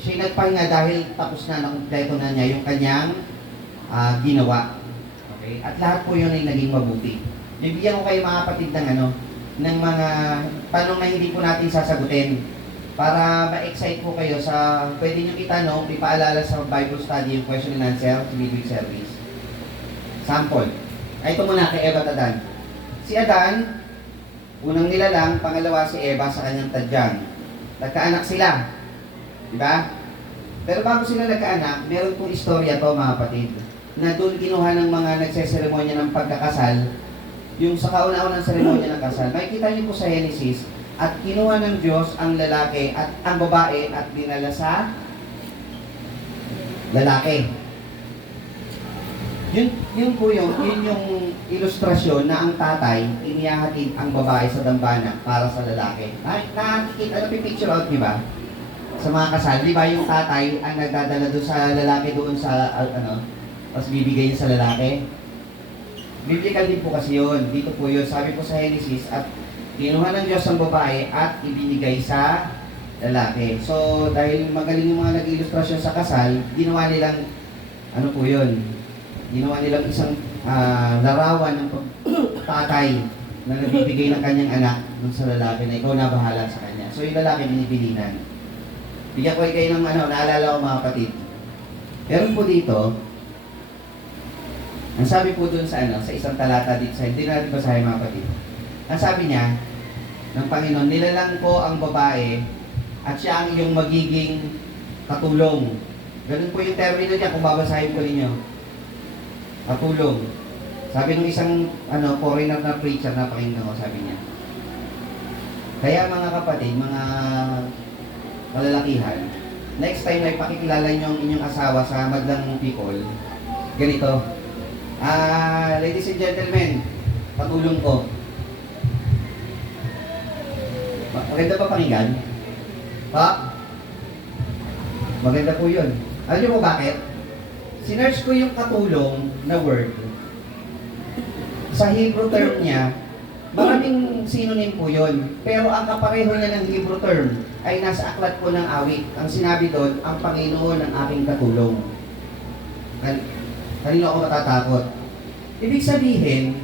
Siya nagpahinga dahil tapos na, nakumpleto na niya yung kanyang ginawa. Okay? At lahat po yun ay naging mabuti. Bibigyan ko kayo mga kapatid ng mga tanong na hindi po natin sasagutin para ma-excite po kayo sa pwede nyo itanong, ipaalala sa Bible study yung question and answer sa midweek service. Sample. Ay, ito muna kay Eva at Adan. Si Adan, unang nilalang, pangalawa si Eva sa kanyang tadyang. Nagkaanak sila. Diba? Pero bago sila nagkaanak, meron pong istorya to mga kapatid, na doon kinuha ng mga nagseseremonya ng pagkakasal, yung sa kauna-unang seremonya ng kasal. Makikita niyo po sa Genesis, at kinuha ng Diyos ang lalaki at ang babae at dinala sa lalaki. Yun po yun yung ilustrasyon na ang tatay inihahatid ang babae sa dambana para sa lalaki. Nakikita, picture out, di ba? Sa mga kasal, di ba yung tatay ang nagdadala doon sa lalaki doon sa tapos bibigay niya sa lalaki? Biblical din po kasi yun. Dito po yun. Sabi po sa Genesis, at kinuha ng Diyos ang babae at ibinigay sa lalaki. So, dahil magaling yung mga nag-ilustrasyon sa kasal, ginawa nilang, po yun, ginawa nilang isang larawan ng tatay na nabibigay ng kanyang anak dun sa lalaki na ikaw na bahala sa kanya. So, yung lalaki binibilinan. Bigyan ko kayo ng naalala ko mga kapatid. Meron po dito, ang sabi po dun sa isang talata dito sa, hindi natin basahin mga kapatid. Ang sabi niya, ng Panginoon, nilalang ko ang babae at siya ang iyong magiging katulong. Ganun po yung termino niya kung babasahin ko ninyo. Katulong. Sabi ng isang foreigner na preacher na pakinggan ko, sabi niya. Kaya mga kapatid, mga malalakihan, next time na ipakikilala niyo ang inyong asawa sa Madlang Bicol, ganito. Ladies and gentlemen, patulong ko. Maganda ba pakinggan? Maganda po yun. Alam niyo po bakit? Sinearch ko yung katulong na word. Sa Hebrew term niya, maraming synonym po yun. Pero ang kapareho niya ng Hebrew term ay nasa aklat po ng awit. Ang sinabi doon, ang Panginoon ang aking katulong. Kanino ako matatakot? Ibig sabihin,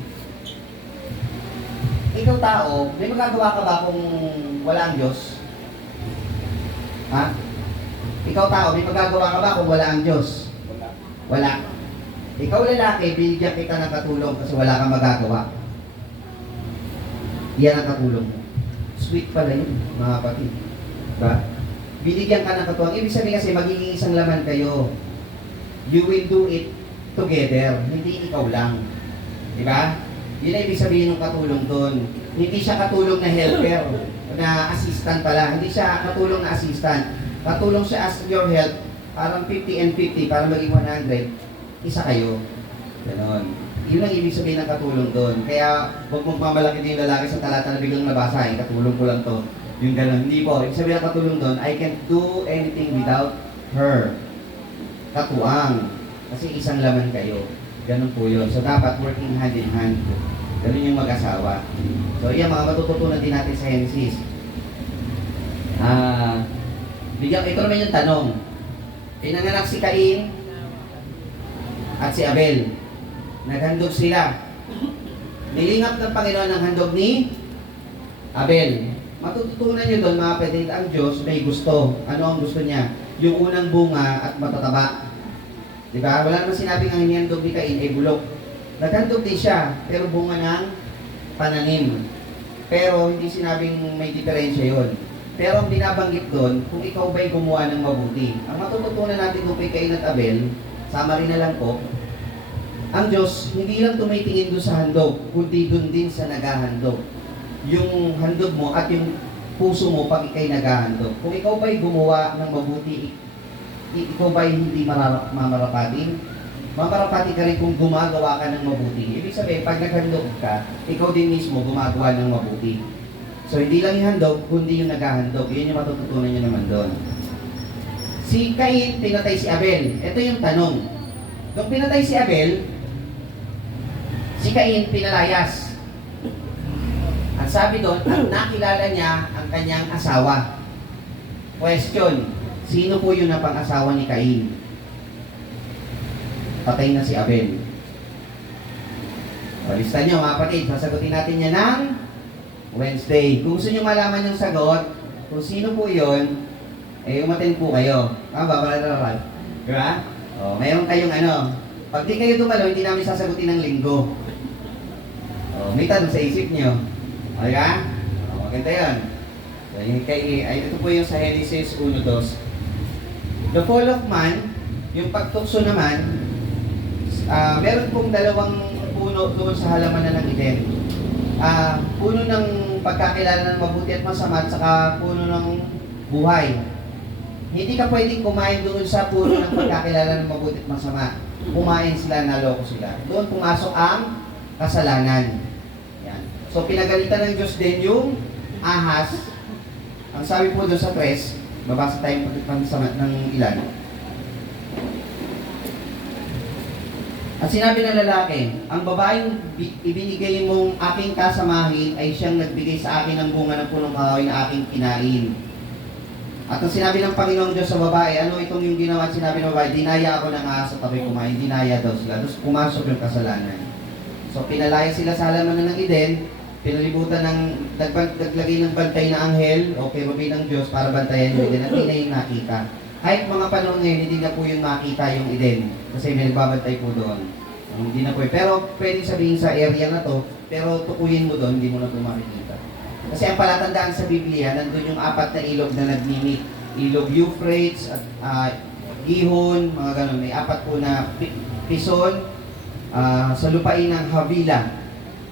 ikaw tao, may magagawa ka ba kung wala ang Diyos? Ha? Ikaw tao, may magagawa ka ba kung wala ang Diyos? Wala. Ikaw lalaki, bigyan kita ng katulong kasi wala kang magagawa. Yan ang katulong mo. Sweet pala yun, mga kapatid. Diba? Binigyan ka ng katulong. Ibig sabihin kasi magiging isang laman kayo. You will do it together. Hindi ikaw lang. Diba? Yun ang ibig sabihin ng katulong doon. Hindi siya katulong na helper, na assistant pala. Hindi siya katulong na assistant. Katulong siya as your help. Parang 50 and 50 para maging 100. Isa kayo. Ganon. Yun ang ibig sabihin ng katulong doon. Kaya huwag mong pamalaki din yung lalaki sa talata na biglang nabasa. Katulong ko lang to. Yung ganon. Hindi po. Ibig sabihin ng katulong doon, I can't do anything without her. Katuang. Kasi isang laman kayo. Ganon po yun. So dapat working hand in hand. Ganon yung mag-asawa. So yan, mga matututunan din natin sa Genesis. Ito naman yung tanong. Pinanganak si Cain at si Abel. Naghandog sila. Nilingap ng Panginoon ang handog ni Abel. Matututunan nyo doon mga kapatid, ang Diyos may gusto. Ano ang gusto niya? Yung unang bunga at matataba. Diba? Wala naman sinabing ang hinihandog ni Cain ay bulok. Naghandog din siya, pero bunga ng pananim. Pero hindi sinabing may diferensya yon. Pero ang binabanggit doon, kung ikaw ba'y gumawa ng mabuti. Ang matututunan natin kung kay Cain at Abel, sama rin na lang po, ang Diyos hindi lang tumitingin doon sa handog, kundi doon din sa naghahandog. Yung handog mo at yung puso mo pag ikay naghahandog. Kung ikaw ba'y gumawa ng mabuti, ikaw ba'y hindi mamarapatin? Mamarapati ka rin kung gumagawa ka ng mabuti. Ibig sabihin, pag naghandog ka, ikaw din mismo gumagawa ng mabuti. So, hindi lang yung handog, kundi yung naghahandog. Yun yung matututunan nyo naman doon. Si Cain, pinatay si Abel. Ito yung tanong. Nung pinatay si Abel, si Cain pinalayas. At sabi doon, nakilala niya ang kanyang asawa. Question, Sino po yun na pang-asawa ni Cain? Patay na si Abel. O, lista nyo mga kapatid, sasagutin natin yan ng Wednesday. Kung gusto nyo malaman yung sagot, kung sino po yun, umatin po kayo. Tama ba? Diba? O, mayroon kayong pag di kayo dumalo, hindi namin sasagutin ng linggo. O, may tanong sa isip nyo. O, diba? O, maganda yun. So, ito po yung sa Genesis 1:2. The fall of man, yung pagtukso naman, meron pong dalawang puno doon sa halamanan ng Eden. Puno ng pagkakilala ng mabuti at masama at saka puno ng buhay. Hindi ka pwedeng kumain doon sa puno ng pagkakilala ng mabuti at masama. Kumain sila, naloko sila. Doon pumasok ang kasalanan. Yan. So pinagalitan ng Diyos din yung ahas. Ang sabi po doon sa 3, babasa tayo ng ilan. At sinabi ng lalaki, ang babaeng ibinigay mong aking kasamahin ay siyang nagbigay sa akin ng bunga ng punong kahoy na aking kinain. At ang sinabi ng Panginoong Diyos sa babae, ano itong yung ginawa at sinabi ng babae, dinaya ako ng ahas at ako'y kumain, dinaya daw sila. Tapos pumasok yung kasalanan. So pinalaya sila sa halamanan ng Eden, pinalibutan ng, naglagay ng bantay na anghel o kerubi ng Diyos para bantayan yung Eden at hindi na yung nakita. Kahit mga panahon ngayon, hindi na po yung makita yung Eden. Kasi may nagbabantay po doon. Hindi na po. Pero pwede sabihin sa area na to, pero tukuyin mo doon, hindi mo na po makikita. Kasi ang palatandaan sa Biblia, nandun yung 4 na ilog na nagmimik. Ilog Euphrates, at Gihon, mga ganun. May 4 po na Pison, sa lupain ng Havila.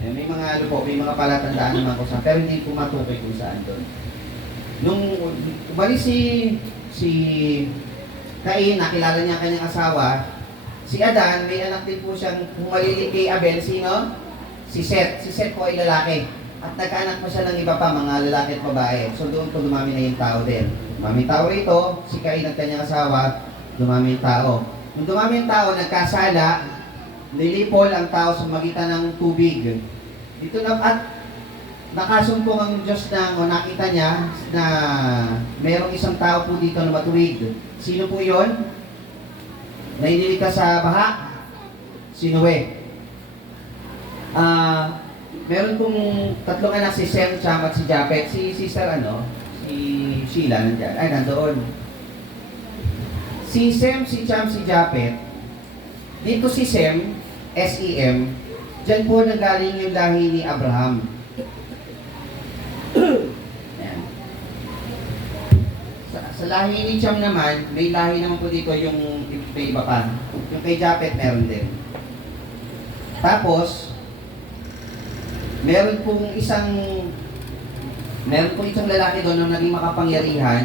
May mga may mga palatandaan naman ko sa, pero hindi po matukoy kung saan doon. Nung umalis si Cain, nakilala niya ang kanyang asawa. Si Adan, may anak din po siyang humalilig kay Abel. Sino? Si Seth. Si Seth po ay lalaki. At nagkaanak po siya ng iba pa, mga lalaki at babae. So doon po dumami na yung tao din. Dumami tao rito, si Cain at kanyang asawa, dumami yung tao. Nung dumami yung tao, nagkasala, nilipol ang tao sa magitan ng tubig. Dito na, at nakasumpong ang Diyos na, o nakita niya na merong isang tao po dito na matuwid. Sino po yon? Na iniligtas sa baha? Si Noe. Meron pong 3 anak, si Sem, Cham at si Japet. Si sister si Sheila nandyan. Ay, nandoon. Si Sem, si Cham, si Japet. Dito si Sem, S-E-M. Diyan po nanggaling yung lahi ni Abraham. Sa lahi ni Cham naman, may lahi naman po dito yung may iba pa. Yung kay Japet meron din. Tapos, meron pong isang lalaki doon na naging makapangyarihan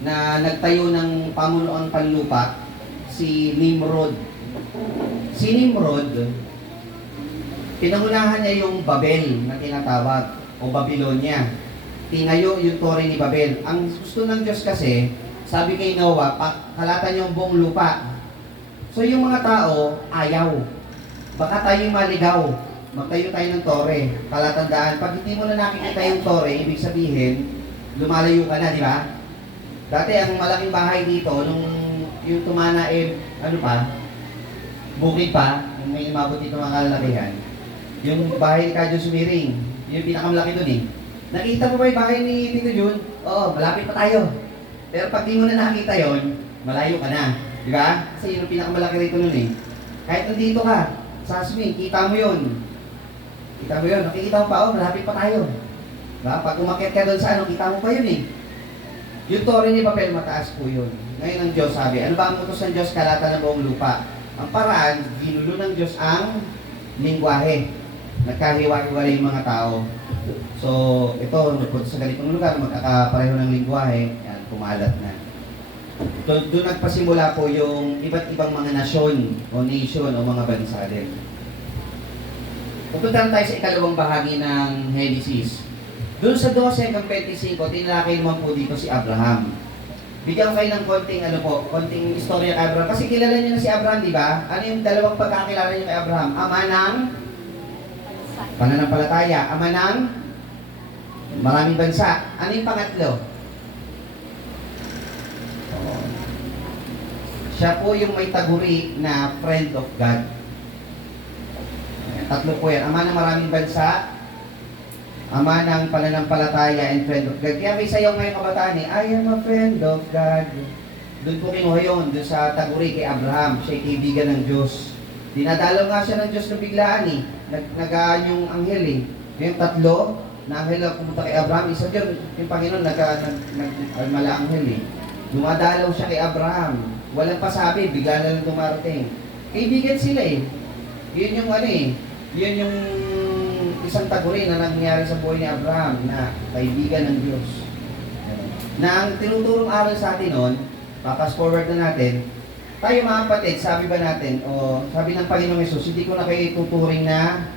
na nagtayo ng pamunuang panlupa, si Nimrod. Si Nimrod, pinangunahan niya yung Babel na tinatawag o Babylonia. Tinayo yung tore ni Babel. Ang gusto ng Diyos kasi, sabi kay Noah, kalatan niyo ang buong lupa. So yung mga tao, ayaw. Baka tayo maligaw. Magtayo tayo ng tore. Palatandaan, pag hindi mo na nakikita yung tore, ibig sabihin, lumalayo ka na, di ba? Dati ang malaking bahay dito, nung yung tumana bukid pa, yung may umabot dito mga kalalakihan, yung bahay ni Kadyo Sumiring, yung pinakamalaki doon eh. Nakita mo ba yung bahay ni Tito Jun? Oo, malapit pa tayo. Pero pag di mo na nakita yon, malayo ka na. Di ba? Kasi yun ang pinakamalaki rito nun eh. Kahit nandito ka, sa Asmin, kita mo yun. Kita mo yun. Nakikita mo pa, malapit pa tayo. Diba? Pag umakyat ka doon sa kita mo pa yun eh. Yung tore ni Babel, mataas po yun. Ngayon ang Diyos sabi, ano ba ang utos ng Diyos? Kalatan ng buong lupa. Ang paraan, ginulo ng Diyos ang lingwahe. Nagkahiwa-hiwalay yung mga tao. So, ito, nagpunta sa ganitong lugar, magkakapareho ng lingwahe, yan, kumalat na. Doon nagpasimula po yung iba't ibang mga nasyon o nation o mga bansa din. Pupunta tayo sa ikalawang bahagi ng Genesis. Doon sa 12 hanggang 25, tinalakay naman po dito si Abraham. Bigyan kayo ng konting istorya kay Abraham. Kasi kilala niyo na si Abraham, di ba? Ano yung dalawang pagkakilala niyo kay Abraham? Ama ng pananampalataya. Ama ng maraming bansa. Ano yung pangatlo? Siya po yung may taguri na friend of God. Tatlo po yan. Ama ng maraming bansa, ama ng pananampalataya, and friend of God. Kaya may sayaw ngayon kabataan I am a friend of God. Doon po kinuha yun, doon sa taguri kay Abraham. Siya kaibigan ng Diyos. Dinadalaw nga siya ng Diyos na biglaan eh. Nagaan yung anghel eh. Yung tatlo, na anghel na pumunta kay Abraham, isa dyan, yung Panginoon, mala-anghel eh. Dumadalaw siya kay Abraham. Walang pasabi, bigla na lang dumarating. Kaibigan sila eh. Yun yung ano eh. Yun yung isang taguri na nangyari sa buhay ni Abraham na kaibigan ng Diyos. Na ang tinuturong aral sa atin noon, papas forward na natin, tayo mga kapatid, sabi ba natin, o sabi ng Panginoong Hesus, hindi ko na kayo tuturing na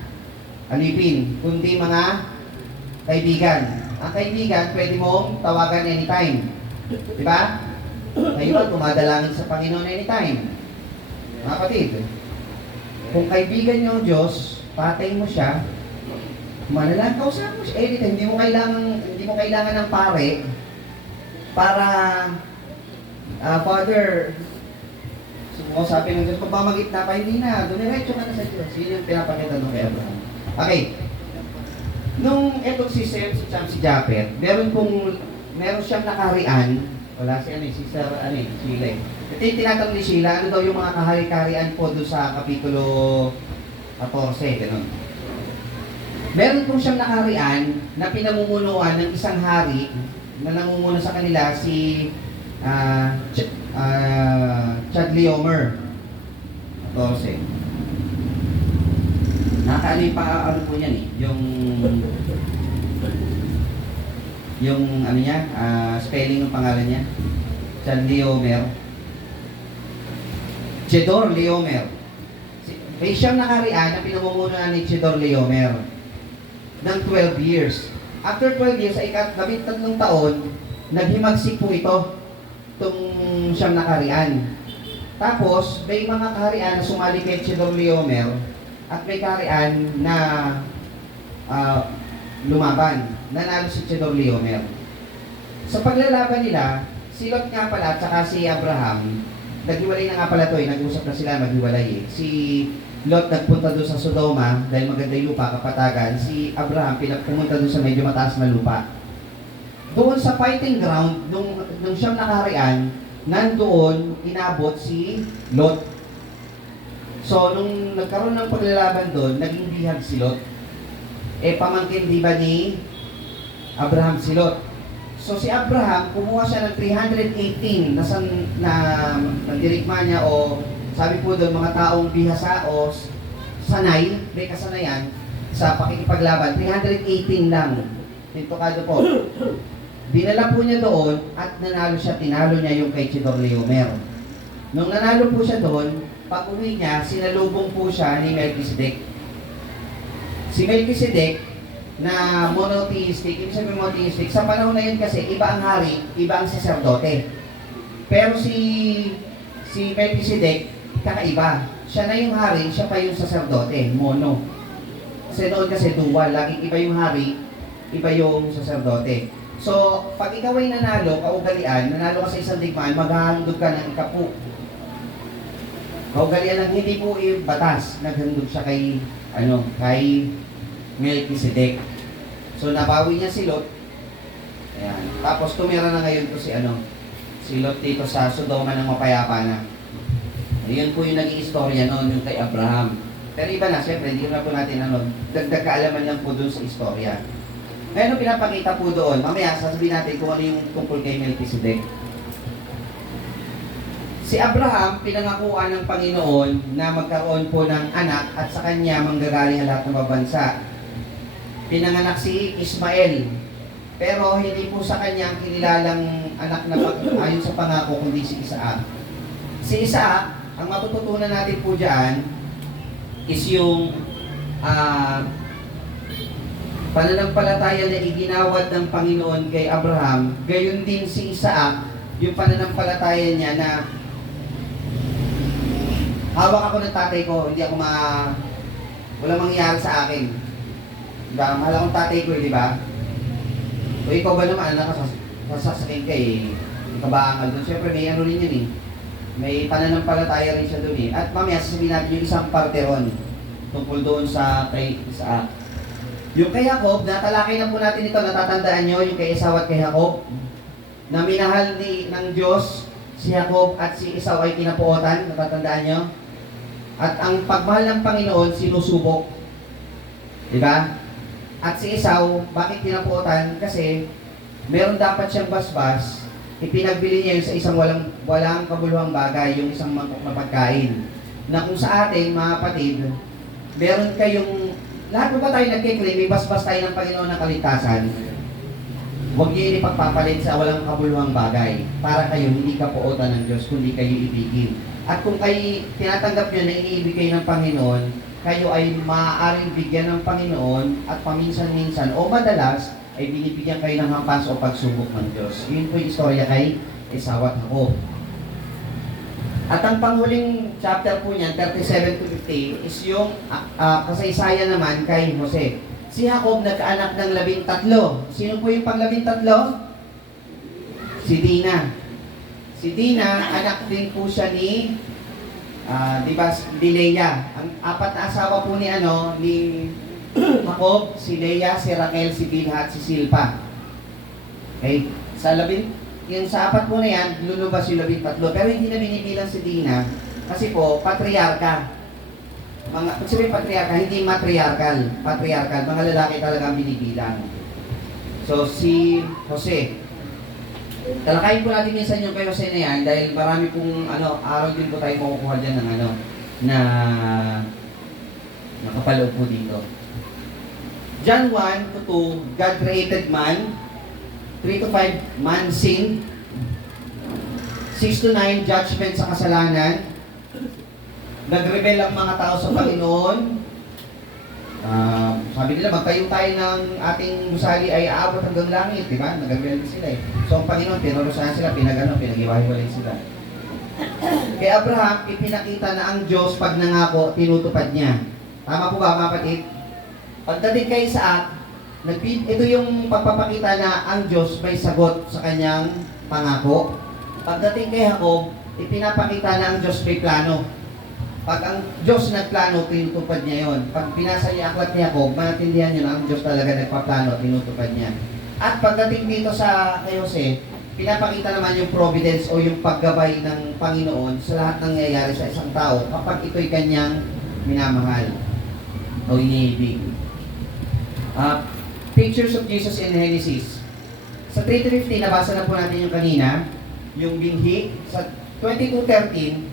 alipin, kundi mga kaibigan. Ang kaibigan, pwede mong tawagan anytime. Di ba? Kayo ba tumadalangin sa Panginoon anytime? Mga kapatid, kung kaibigan niyo ang Diyos, patay mo siya, manalang kausap mo siya anytime. Hindi mo kailangan ng pare para Father, sabi ng Diyos, pagmamagit na pa, hindi na, dumiretso ka na sa Diyos. Yun yung pinapakita ng kay Abraham. Okay. Nung etong si Japhet, meron siyang nakaharian, wala si Sheila. Ito yung tinatanong ni Sheila, ano daw yung mga kahari-karian po doon sa Kapitulo 14, ganun. Meron po siyang nakaharian na pinamumunuan ng isang hari na namumuno sa kanila si Chedorlaomer. 14. Nakakaano yung ano po niyan eh, yung ano niya, spelling ng pangalan niya. Chedorlaomer. May siyang nakarian na pinamumunuan ni Chedorlaomer ng 12 years. After 12 years, sa ika-13 taon, naghimagsik po ito, itong siyang nakarian. Tapos, may mga kaharian na sumali kay Chedorlaomer at may kaharian na lumaban. Nanalo si Chedorlaomer. Sa paglalaban nila, si Lot nga pala at saka si Abraham, naghiwalay na nga pala ito eh, nag-usap na sila maghiwalay eh. Si Lot nagpunta doon sa Sodoma dahil maganda yung lupa, kapatagan. Si Abraham pumunta doon sa medyo mataas na lupa. Doon sa fighting ground, nung siyang nakaharian, nandoon inabot si Lot. So, nung nagkaroon ng paglalaban doon, naging bihag si Lot. Pamangkin di ba ni Abraham si Lot? So, si Abraham, kumuha siya ng 318 na dirigma niya o sabi po doon, mga taong bihasa o sanay, may kasanayan sa pakikipaglaban, 318 lang. Tintokado po. Dinala po niya doon at tinalo niya yung kay Chedorlaomer. Nung nanalo po siya doon, pag-uwi niya, sinalubong po siya ni Melchizedek. Si Melchizedek na monotheistic, ibig sabihin monotheistic, sa panahon na yun kasi, iba ang hari, iba ang saserdote. Pero si Melchizedek, kakaiba. Siya na yung hari, siya pa yung saserdote, mono. Kasi noon kasi dual, laging iba yung hari, iba yung saserdote. So, pag ikaw ay nanalo ka sa isang digmaan, maghahandog ka ng ikapu. Kaugalian ng hindi po yung batas, naghandog siya kay Melchizedek. So, nabawi niya si Lot. Ayan. Tapos, tumira na ngayon po si Lot dito sa Sodoma ng mapayapa na. Ayun po yung naging istorya noon, yung kay Abraham. Pero iba na, siyempre, hindi na po natin dagdag kaalaman lang po doon sa istorya. Ngayon, pinapakita po doon, mamaya sasabihin natin kung ano yung tungkol kay Melchizedek. Si Abraham, pinangakuan ng Panginoon na magkaroon po ng anak at sa kanya manggagaling ang lahat ng mabansa. Pinanganak si Ismael, pero hindi po sa kanya ang kinilalang anak na ayon sa pangako, kundi si Isaac. Si Isaac, ang matututunan natin po dyan is yung pananampalataya na iginawad ng Panginoon kay Abraham. Gayon din si Isaac, yung pananampalataya niya na hawak ako ng tatay ko, hindi ako walang mangyayari sa akin. Diba? Mahal akong tatay ko, di ba? O ikaw ba naman, sasaksakin ka eh. Ikabaangal doon. Siyempre, may ano rin yun eh. May pananampalataya rin siya doon eh. At mamaya sasabihin natin yung isang parte ron tungkol doon sa kay Isaac. Yung kay Jacob, natalakay na po natin ito, natatandaan nyo, yung kay Esau at kay Jacob, na minahal ng Diyos si Jacob at si Esau ay kinapuotan, natatandaan nyo? At ang pagmahal ng Panginoon, sinusubok. Diba? At si Esau, bakit kinapuotan? Kasi meron dapat siyang basbas, ipinagbili niya yun sa isang walang kabuluhang bagay, yung isang mangkok na pagkain. Na kung sa atin, mga kapatid, meron kayong, lahat mo ba tayo nagkiklaim, may basbas tayo ng Panginoon ng kaligtasan? Huwag niyo ipagpapalit sa walang kabuluhang bagay para kayo hindi kapuotan ng Diyos, kundi kayo ibigin. At kung kayo tinatanggap nyo na iniibig kayo ng Panginoon, kayo ay maaaring bigyan ng Panginoon at paminsan-minsan o madalas ay binibigyan kayo ng hampas o pagsubok ng Diyos. Yun po yung istorya kay Esau at Jacob. At ang panghuling chapter po niyan, 37 to 50, is yung kasaysayan naman kay Jose. Si Jacob nagkaanak ng 13. Sino po yung pang-13? Si Dina. Si Dina, anak din po siya ni Leah. Ang apat na asawa po ni Jacob, si Leah, si Raquel, si Bilha at si Silpa. Okay? Yung sa apat po na yan, lulubas yung 13. Pero hindi na binibilang si Dina kasi po, patriarka. Kung sabihin patriarka, hindi matriarkal. Patriarkal, mga lalaki talaga ang binibilang. So, si Jose. Talakayin po natin minsan yung kay Jose na yan dahil marami pong araw din po tayo makukuha dyan ng na nakapaloob po dito. John 1 to 2, God created man. 3 to 5, man sin. 6 to 9, judgment sa kasalanan. Nagrebel ang mga tao sa Panginoon. Sabi nila, magtayo tayo ng ating gusali ay aabot hanggang langit, di ba? Nagrebel sila eh. So ang Panginoon, tinurusahan sila, pinag-iwahiwalay sila. Kay Abraham, ipinakita na ang Diyos pag nangako, tinutupad niya. Tama po ba, mga kapatid? Pagdating kay Isaac, ito yung pagpapakita na ang Diyos may sagot sa kanyang pangako. Pagdating kay Jacob, ipinapakita na ang Diyos may plano. Pag ang Diyos nagplano, tinutupad niya yon. Pag pinasa niya aklat ni Jacob, maintindihan niyo na ang Diyos talaga nagpaplano, tinutupad niya. At pagdating dito sa kay Jose, pinapakita naman yung providence o yung paggabay ng Panginoon sa lahat ng nangyayari sa isang tao kapag ito'y kanyang minamahal o iniibig. Pictures of Jesus in Genesis. Sa 3:50, nabasa na po natin yung kanina, yung binhi. Sa 22:13,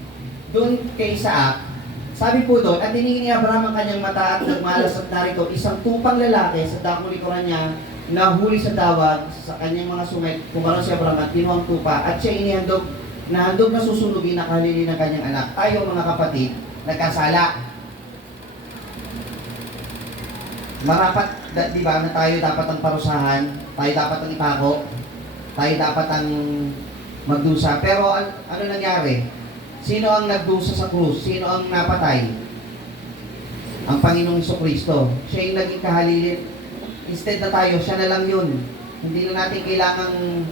doon kay Isaac, sabi po doon, at tiningin ni Abraham ang kanyang mata at nagmalas at narito, isang tupang lalaki sa dakong likuran niya, nahuli sa dawag sa kanyang mga sungay, kumaroon si Abraham at kinuhang tupa, at siya inihandog, nahandog na susunugin na kalili ng kanyang anak. Tayo mga kapatid, nagkasala. Marapat, di ba, na tayo dapat ang parusahan, tayo dapat ang ipako, tayo dapat ang magdusa. Pero ano nangyari? Sino ang nagdusa sa krus? Sino ang napatay? Ang Panginoong Jesucristo. Siya yung naging kahalili. Instead na tayo, siya na lang yun. Hindi na natin kailangang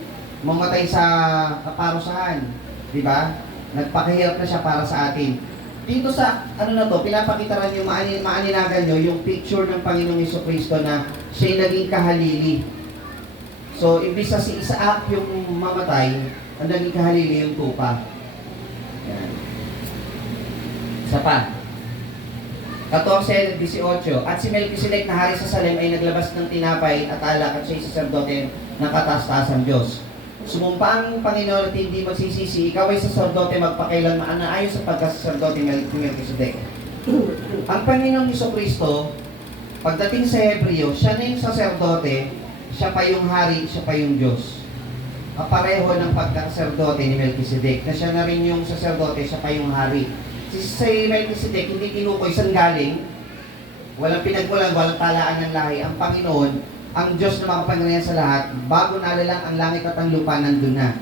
mamatay sa kaparusahan. Di ba? Nagpakahirap na siya para sa atin. Dito sa, pinapakita rin yung maaninagan nyo, yung picture ng Panginoong Jesucristo na siya yung naging kahalili. So, imbis na si Isaac yung mamatay, ang naging kahalili yung tupa. Yan. Isa pa. 14:18. At si Melchizedek na hari sa Salem ay naglabas ng tinapay at alak at siya'y saserdote ng kataas-taasang Diyos. Sumumpa ang Panginoon at hindi magsisisi, ikaw ay saserdote magpakailanman na ayon sa pagkasaserdote ng Melchizedek. Ang Panginoong Jesucristo, pagdating sa Hebreo, siya na yung saserdote, siya pa yung hari, siya pa yung Diyos. Pareho ng pagkasaserdote ni Melchizedek, na siya na rin yung saserdote, siya pa yung hari. Si Melchizedek, hindi kinukoy saan galing, walang pinagkulang, walang talaan ng lahi. Ang Panginoon, ang Diyos na makapangyarihan sa lahat, bago nalalang ang langit at ang lupa, nandun na.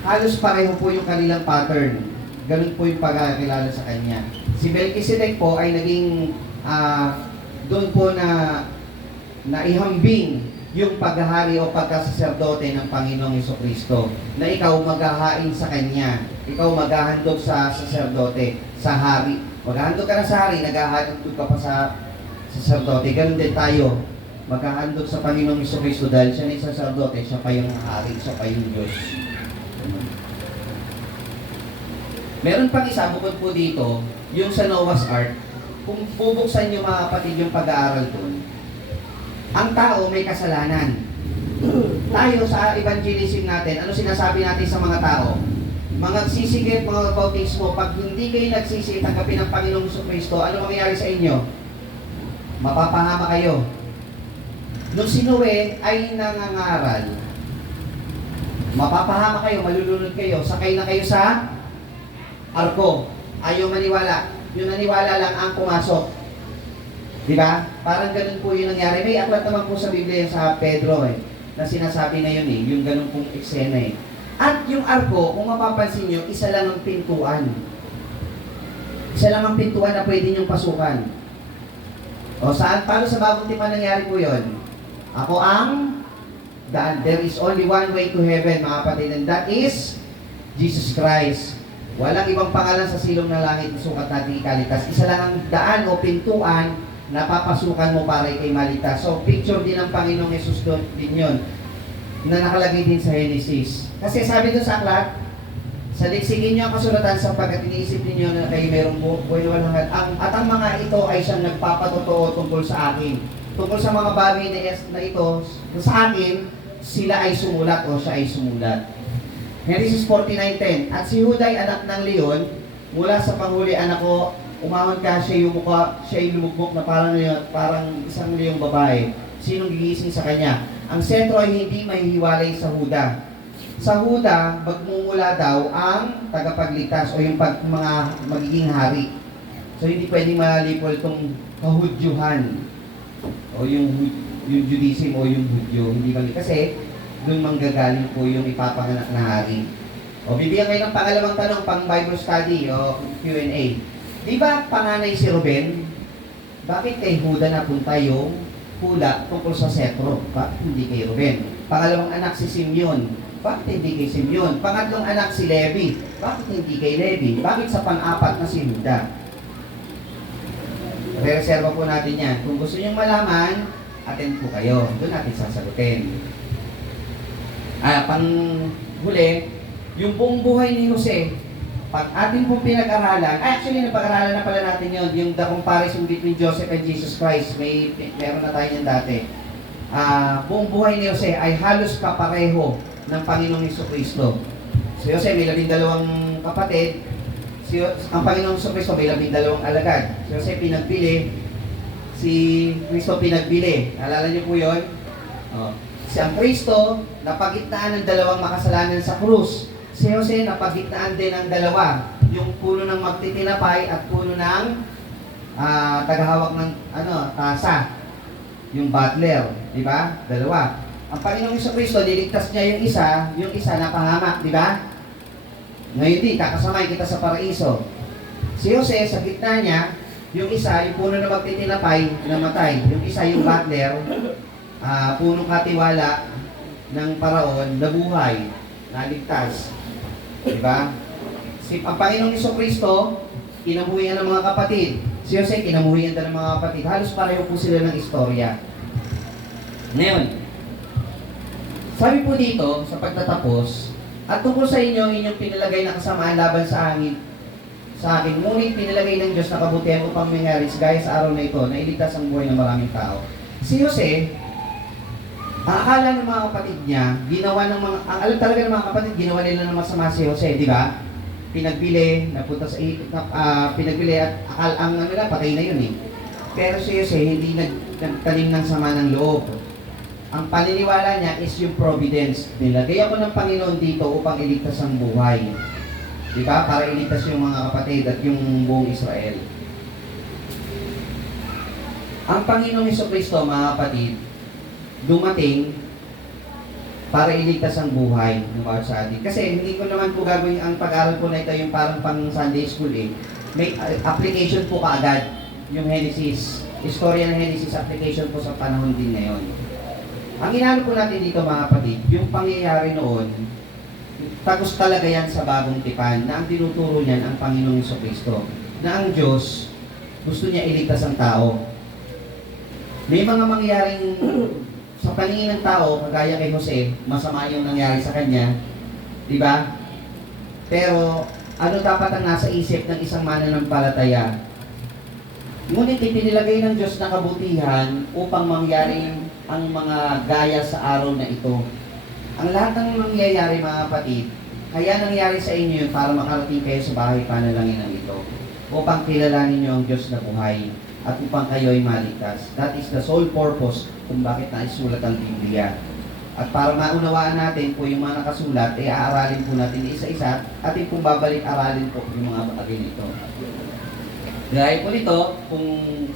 Halos pareho po yung kanilang pattern. Ganun po yung pagkakilala sa Kanya. Si Melchizedek po ay naging doon po na naihambing yung paghahari o pagkasaserdote ng Panginoong Jesucristo, na ikaw maghahain sa Kanya, ikaw maghahandog sa saserdote, sa hari. Maghahandog ka na sa hari, naghahandog ka pa sa saserdote. Ganun din tayo, maghahandog sa Panginoong Jesucristo dahil siya na yung saserdote, siya pa yung hari, siya pa yung Diyos. Meron pang isa, bukod po dito, yung sa Noah's Ark. Kung bubuksan nyo mga kapatid yung pag-aaral doon, ang tao may kasalanan. Tayo sa evangelism natin, ano sinasabi natin sa mga tao? Mga nagsisigit, mga bautismo, pag hindi kayo nagsisi, tanggapin ng Panginoong Jesucristo, ano mangyayari sa inyo? Mapapahama kayo. Nung si Noe ay nangangaral, mapapahama kayo, malulunod kayo, sakay na kayo sa arko. Ayaw maniwala. Yung naniwala lang ang pumasok. Di ba? Parang ganun po yung nangyari. May aklat naman po sa Biblia sa Pedro na sinasabi na yun yung ganun pong eksena At yung arko, kung mapapansin nyo, isa lang ang pintuan. Isa lang ang pintuan na pwede nyong pasukan. O saan? Paano sa bagong tipan nangyari po yun? Ako ang daan. There is only one way to heaven, mga kapatid, and that is Jesus Christ. Walang ibang pangalan sa silong ng langit na sukat natin ikalitas. Isa lang ang daan o pintuan na papasukan mo para ikay maligtas. So, picture din ng Panginoong Yesus doon din yun, na nakalagay din sa Genesis. Kasi sabi doon sa aklat, saliksikin niyo ang kasulatan sapagkat iniisip niyo na kayo mayroong buhay na walang hanggan. At ang mga ito ay siyang nagpapatotoo tungkol sa akin. Tungkol sa mga bagay na ito, sa akin, sila ay sumulat o siya ay sumulat. Genesis 49:10. At si Judah ay anak ng leon, mula sa panghuli anak ko, umahon ka, siya yung lumukbok na parang isang leyong babae. Sinong gigising sa kanya? Ang sentro ay hindi mahihiwalay sa Huda. Sa Huda, magmumula daw ang tagapagligtas o yung mga magiging hari. So hindi pwedeng malipol itong kahudyuhan o yung Judaism o yung Hudyo. Hindi bali kasi doon manggagaling po yung ipapanganak na hari. O bibigyan kayo ng pangalawang tanong, pang Bible study o Q&A. Di ba panganay si Ruben? Bakit kay Huda napunta yung hula tungkol sa setro? Bakit hindi kay Ruben? Pangalawang anak si Simeon. Bakit hindi kay Simeon? Pangatlong anak si Levi. Bakit hindi kay Levi? Bakit sa pang-apat na si Huda? Re-reserva po natin yan. Kung gusto nyo malaman, attend po kayo. Doon natin sasagutin. Panghuli, yung buong buhay ni Jose, pag ating pong pinag-aralan, actually napag-aralan na pala natin yun, yung the comparison between Joseph and Jesus Christ, meron na tayo yan dati. Buong buhay ni Jose ay halos kapareho ng Panginoong Jesucristo. Si Jose may 12 kapatid, ang Panginoong Jesucristo may 12 alagad. Si Jose pinagbili, si Cristo pinagbili. Alala niyo po yun? Si ang Cristo, napagitnaan ng dalawang makasalanan sa krus. Si Jose, napagitnaan din ang dalawa. Yung puno ng magtitinapay at puno ng tagahawak ng tasa. Yung butler, di ba? Dalawa. Ang Panginoong Jesucristo, niligtas niya yung isa napahamak, di ba? Ngayon di, kakasamay kita sa paraiso. Si Jose, sa gitna niya, yung isa, yung puno ng magtitinapay, namatay. Yung isa, yung butler, punong katiwala ng paraon, nabuhay, naligtas. Diba? Ang Panginoong Jesucristo, kinabuhian ng mga kapatid. Si Jose, kinabuhian din ng mga kapatid. Halos pareho po sila ng istorya. Ngayon, sabi po dito, sa pagtatapos, at tungkol sa inyo, inyong pinalagay na kasamaan laban sa akin, ngunit pinalagay ng Diyos na kabutihan upang mangyari gaya sa araw na ito, na iligtas ang buhay ng maraming tao. Si Jose, ang akala ng mga kapatid niya, ang alam talaga ng mga kapatid, ginawa nila ng masama si Jose, di ba? Pinagbili, napunta sa pinagbili at ang patay na yun eh. Pero si Jose, hindi nagtanim ng sama ng loob. Ang paniniwala niya is yung providence. Nilagay ako ng Panginoon dito upang iligtas ang buhay. Di ba? Para iligtas yung mga kapatid at yung buong Israel. Ang Panginoong Jesucristo, mga kapatid, dumating para iligtas ang buhay ng bawat sa atin. Kasi hindi ko naman po gagawin ang pag-aaral po na ito yung parang pang Sunday school eh. May application po kaagad yung Genesis. Istorya ng Genesis application po sa panahon din ngayon. Ang inaano po natin dito mga kapatid, yung pangyayari noon, tagos talaga yan sa bagong tipan na ang tinuturo niyan ang Panginoong Jesucristo. Na ang Diyos, gusto niya iligtas ang tao. May mga mangyaring sa paningin ng tao, kagaya kay Jose, masama yung nangyari sa kanya. Diba? Pero, ano dapat ang nasa isip ng isang mananampalataya? Ngunit ipinilagay ng Diyos na kabutihan upang mangyari ang mga gaya sa araw na ito. Ang lahat ng nangyayari mga kapatid, kaya nangyari sa inyo yun para makarating kayo sa bahay panalangin ng ito. Upang kilalanin niyo ang Diyos na buhay at upang kayo ay maligtas. That is the sole purpose kung bakit naisulat ang Biblia. At para maunawaan natin po yung mga nakasulat, ay aaralin po natin isa-isa at kung babalik-aralin po yung mga bagay nito. Dahil po nito, kung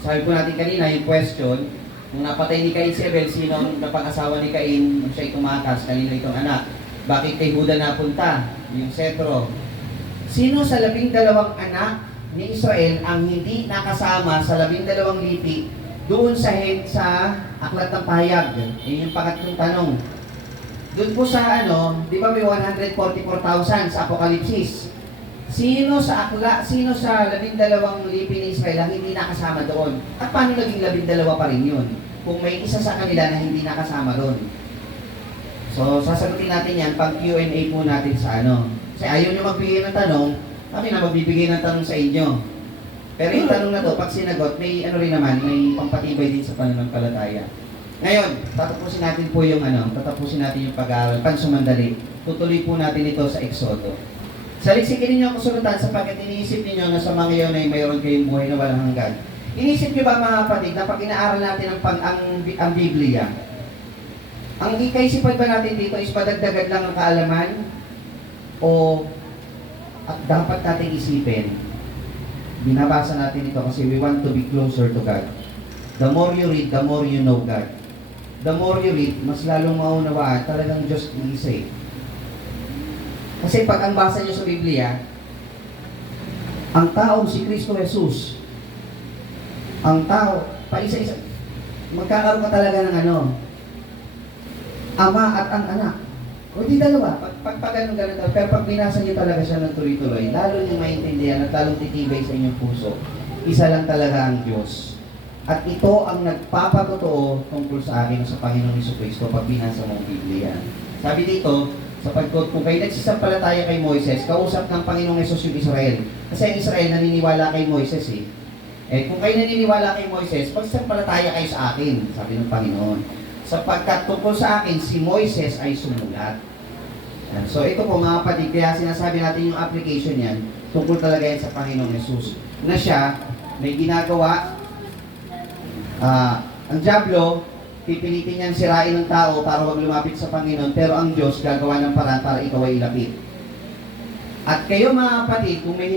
sabi po natin kanina, yung question, kung napatay ni Cain si Abel, sino ang napag-asawa ni Cain nung siya'y tumakas, kanino itong anak? Bakit kay Juda napunta? Yung setro. Sino sa 12 anak ni Israel ang hindi nakasama sa 12 lipi doon sa Aklat ng Pahayag? Yun yung pangatlong tanong. Doon po sa di ba may 144,000 sa Apokalipsis? Sino sa 12 lipi ni Israel ang hindi nakasama doon? At paano naging 12 pa rin yun? Kung may isa sa kanila na hindi nakasama doon. So, sasagutin natin yan pag Q&A po natin sa Kasi ayaw nyo magbigay ng tanong, kami na magbibigay ng tanong sa inyo. Pero yung tanong na to, pag sinagot, may rin naman, may pampatibay din sa pananampalataya. Ngayon, tatapusin natin po yung tatapusin natin yung pag-aaral, pansumandali. Tutuloy po natin ito sa Exodo. Saliksikin ninyo ang kasulatan sapagkat iniisip ninyo na sa mga iyon ay mayroon kayong buhay na walang hanggan. Iniisip nyo ba mga kapatid na pag inaaral natin ang Biblia, ang ikaisipan ba natin dito is padagdagan lang ang kaalaman o at dapat natin isipin, binabasa natin ito kasi we want to be closer to God. The more you read, the more you know God. The more you read, mas lalong maunawaan talagang Diyos iisa. Kasi pag ang basa niyo sa Biblia, ang taong si Kristo Jesus, ang tao, paisa-isa, magkakaroon ka talaga ng ama at ang anak. O di dalawa, pag ganun, pero pag binasa niyo talaga siya ng tuloy-tuloy, lalo niyong maintindihan at lalong titibay sa inyong puso, isa lang talaga ang Diyos. At ito ang nagpapatotoo tungkol sa akin sa Panginoong Jesucristo pag binasa mo ang Biblia. Sabi dito, sapagkat kung kayo nagsisampalataya kay Moises, kausap ng Panginoong Jesus yung Israel. Kasi ang Israel naniniwala kay Moises kung kayo naniniwala kay Moises, pagsisampalataya kayo sa akin, sabi ng Panginoon. Sapagkat tungkol sa akin, si Moises ay sumulat. So ito po mga kapatid, kaya sinasabi natin yung application yan, tungkol talaga yan sa Panginoong Jesus. Na siya, may ginagawa, ang dyablo, pipilitin niyang sirain ng tao para wag lumapit sa Panginoon, pero ang Diyos gagawa ng paraan para ikaw ay ilapit. At kayo mga kapatid, kung may